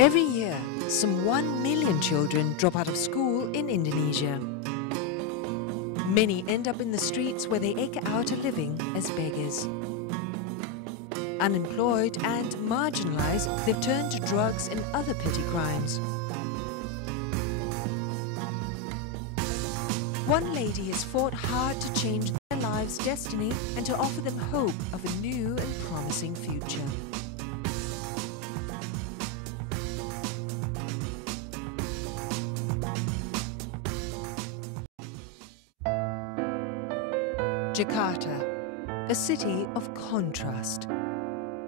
Every year, some 1 million children drop out of school in Indonesia. Many end up in the streets where they eke out a living as beggars. Unemployed and marginalized, they've turned to drugs and other petty crimes. One lady has fought hard to change their lives' destiny and to offer them hope of a new and promising future. Jakarta, a city of contrast.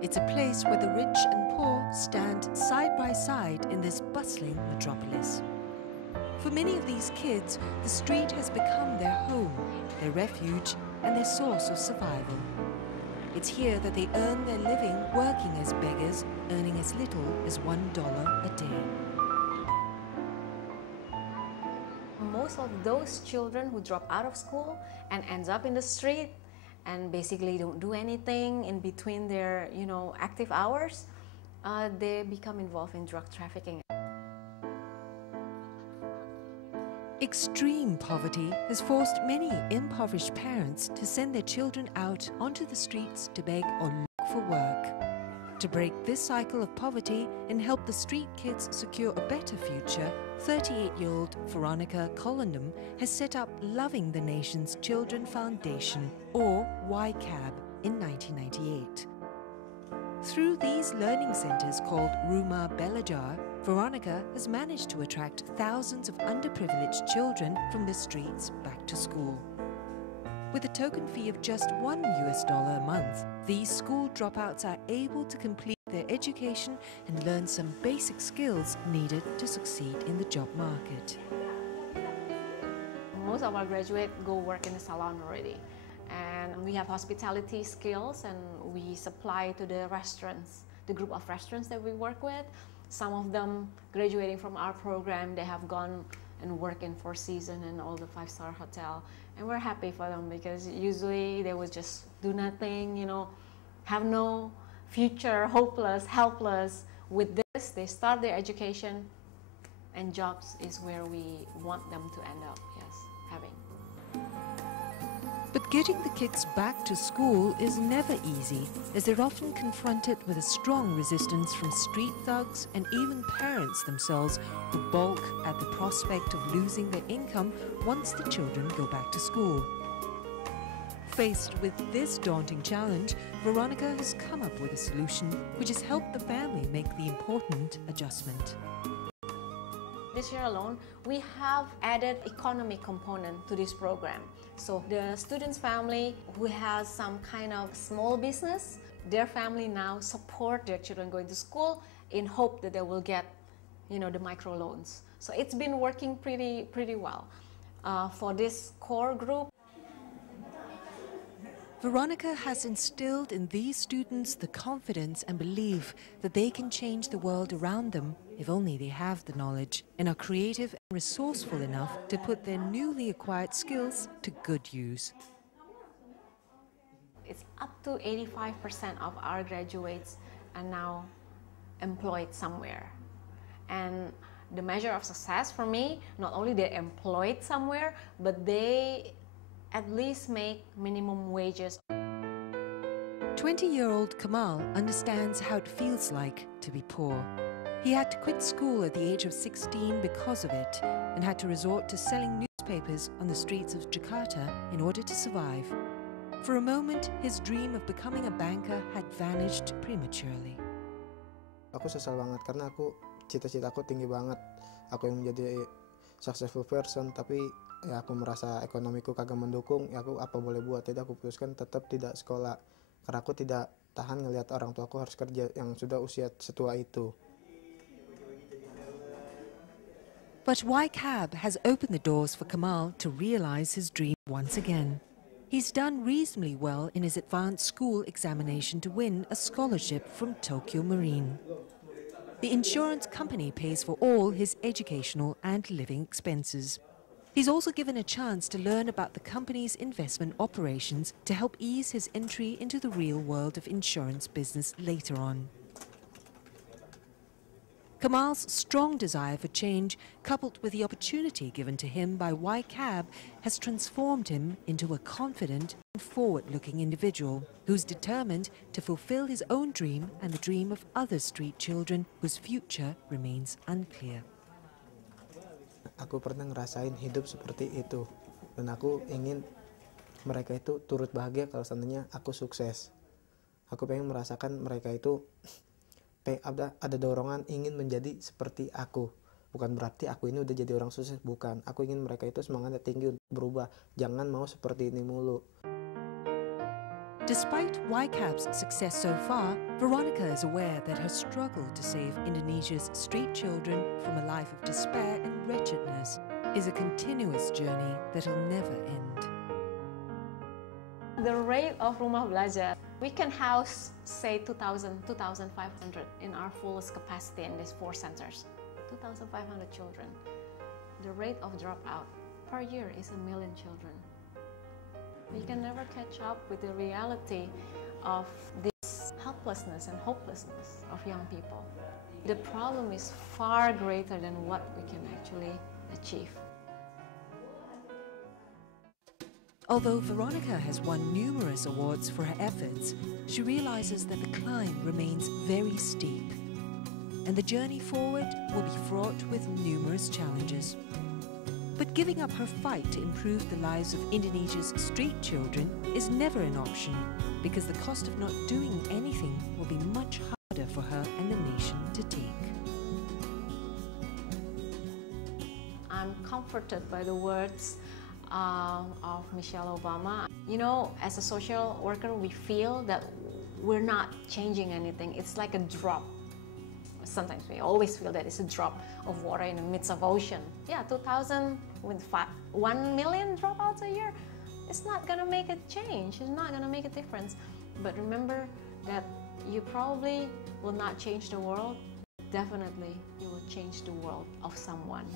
It's a place where the rich and poor stand side by side in this bustling metropolis. For many of these kids, the street has become their home, their refuge, and their source of survival. It's here that they earn their living working as beggars, earning as little as $1 a day. Most of those children who drop out of school and ends up in the street and basically don't do anything in between their, active hours, they become involved in drug trafficking. Extreme poverty has forced many impoverished parents to send their children out onto the streets to beg or look for work. To break this cycle of poverty and help the street kids secure a better future, 38-year-old Veronica Colondam has set up Loving the Nation's Children Foundation, or YCAB, in 1998. Through these learning centers called Rumah Belajar, Veronica has managed to attract thousands of underprivileged children from the streets back to school. With a token fee of just $1 a month, these school dropouts are able to complete their education and learn some basic skills needed to succeed in the job market. Most of our graduates go work in the salon already. And we have hospitality skills, and we supply to the restaurants, the group of restaurants that we work with. Some of them graduating from our program, they have gone and work in Four Seasons and all the five-star hotel. And we're happy for them because usually they would just do nothing, have no future, hopeless, helpless. With this, they start their education, and jobs is where we want them to end up, having. But getting the kids back to school is never easy, as they're often confronted with a strong resistance from street thugs and even parents themselves, who balk at the prospect of losing their income once the children go back to school. Faced with this daunting challenge, Veronica has come up with a solution which has helped the family make the important adjustment. This year alone, we have added economic component to this program. So the student's family who has some kind of small business, their family now support their children going to school in hope that they will get, the microloans. So it's been working pretty well. For this core group, Veronica has instilled in these students the confidence and belief that they can change the world around them if only they have the knowledge and are creative and resourceful enough to put their newly acquired skills to good use. It's up to 85% of our graduates are now employed somewhere. And the measure of success for me, not only they're employed somewhere, but they at least make minimum wages. 20-year-old Kamal understands how it feels like to be poor. He had to quit school at the age of 16 because of it and had to resort to selling newspapers on the streets of Jakarta in order to survive. For a moment, his dream of becoming a banker had vanished prematurely. Aku sesal banget karena cita-cita aku tinggi banget. Aku yang menjadi successful person, tapi ya aku merasa ekonomiku kagak mendukung. Ya aku apa boleh buat? Jadi aku putuskan tetap tidak sekolah karena aku tidak tahan ngelihat orang tuaku harus kerja yang sudah usia setua itu. But YCAB has opened the doors for Kamal to realize his dream once again. He's done reasonably well in his advanced school examination to win a scholarship from Tokyo Marine. The insurance company pays for all his educational and living expenses. He's also given a chance to learn about the company's investment operations to help ease his entry into the real world of insurance business later on. Kamal's strong desire for change, coupled with the opportunity given to him by YCAB, has transformed him into a confident and forward-looking individual who's determined to fulfill his own dream and the dream of other street children whose future remains unclear. Aku pernah ngerasain hidup seperti itu, dan aku ingin mereka itu turut bahagia kalau seandainya aku sukses. Aku pengen merasakan mereka itu ada dorongan ingin menjadi seperti aku. Bukan berarti aku ini udah jadi orang sukses, bukan. Aku ingin mereka itu semangatnya tinggi untuk berubah. Jangan mau seperti ini mulu. Despite YCAB's success so far, Veronica is aware that her struggle to save Indonesia's street children from a life of despair and wretchedness is a continuous journey that'll never end. The rate of Rumah Belajar, we can house, say, 2,000, 2,500 in our fullest capacity in these 4 centers. 2,500 children. The rate of dropout per year is 1 million children. We can never catch up with the reality of this helplessness and hopelessness of young people. The problem is far greater than what we can actually achieve. Although Veronica has won numerous awards for her efforts, she realizes that the climb remains very steep, and the journey forward will be fraught with numerous challenges. But giving up her fight to improve the lives of Indonesia's street children is never an option, because the cost of not doing anything will be much harder for her and the nation to take. I'm comforted by the words of Michelle Obama. You know, as a social worker, we feel that we're not changing anything. It's like a drop. Sometimes we always feel that it's a drop of water in the midst of ocean. Yeah, 2,000 with 1 million dropouts a year, it's not gonna make a change. It's not gonna make a difference. But remember that you probably will not change the world. Definitely, you will change the world of someone.